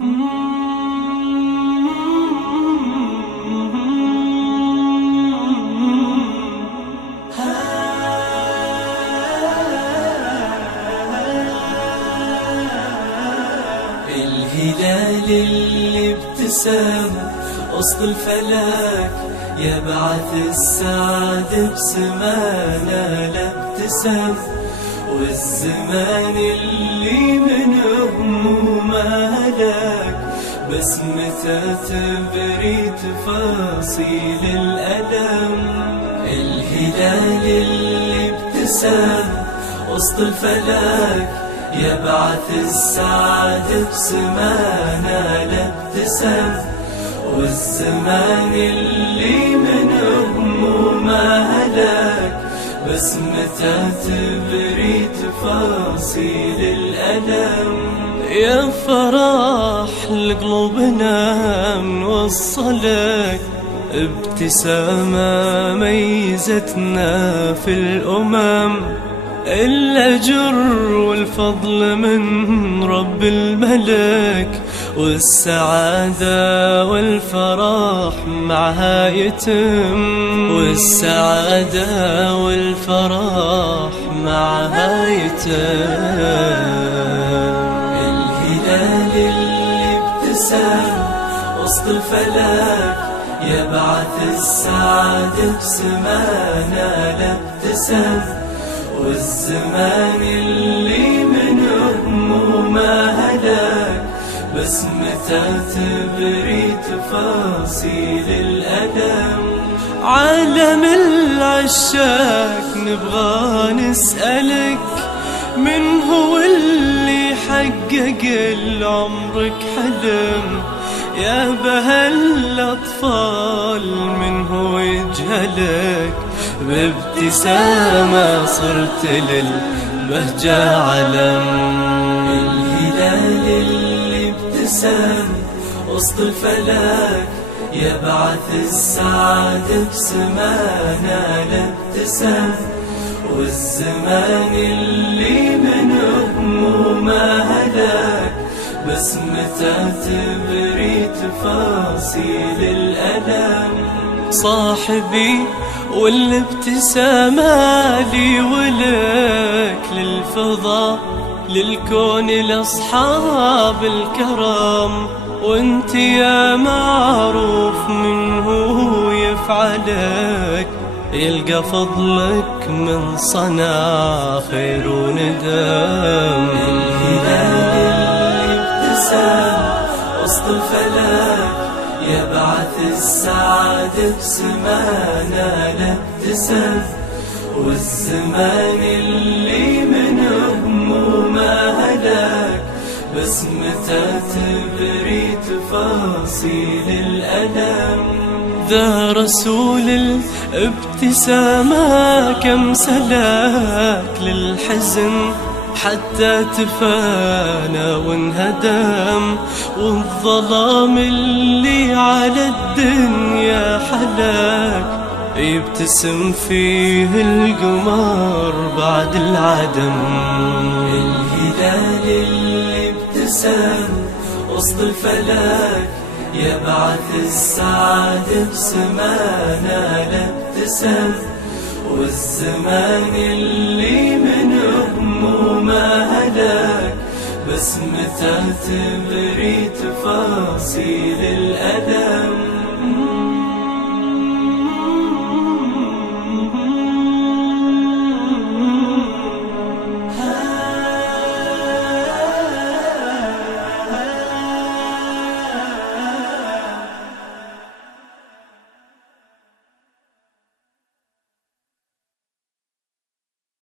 الهلال اللي ابتسم وسط الفلك يبعث السعادة بسمانه لابتسم، والزمان اللي من همومه هلك بسمته تبري تفاصيل الألم. الهلال اللي ابتسم وسط الفلك يبعث السعادة بسمانه لابتسم، والزمان اللي من همومه هلك بسمته تبري تفاصيل الألم. يا فرح لقلوبنا نوصلك ابتسامة ميزتنا في الأمم، الأجر والفضل من رب الملك، والسعادة والفرح معها يتم، والسعادة والفرح معها يتم. الهلال اللي ابتسم وسط الفلك يبعث السعادة بسمانه لابتسم، والزمان اللي من همومه هلك بسمته تبري تفاصيل الألم. عالم العشاق نبغى نسألك، من هو اللي حقق لعمرك حلم؟ يا بها الأطفال من هو يجهلك؟ بابتسامة صرت للبهجة علم. الهلال اللي ابتسم وسط الفلك يبعث السعادة بسمانه لابتسم، والزمان اللي من همومه هلك بسمته تبري تفاصيل الألم. صاحبي والابتسامة لي ولك، للفضاء للكون لأصحاب الكرم، وانت يا معروف منه يفعلك، يلقى فضلك من صنع خير وندم. الهلال اللي ابتسم وسط الفلك يبعث السعادة بسمانه لابتسم، والزمان اللي من همومه هلك بسمته تبري تفاصيل الألم. ذا رسول الابتسامة كم سلاك للحزن حتى تفانى وانهدم، والظلام اللي على الدنيا حلاك يبتسم فيه القمر بعد العدم. الهلال اللي ابتسم وسط الفلك يبعث السعادة بسمانه لابتسم، والزمان اللي من همومه هلك بسمته تبري تفاصيل الألم.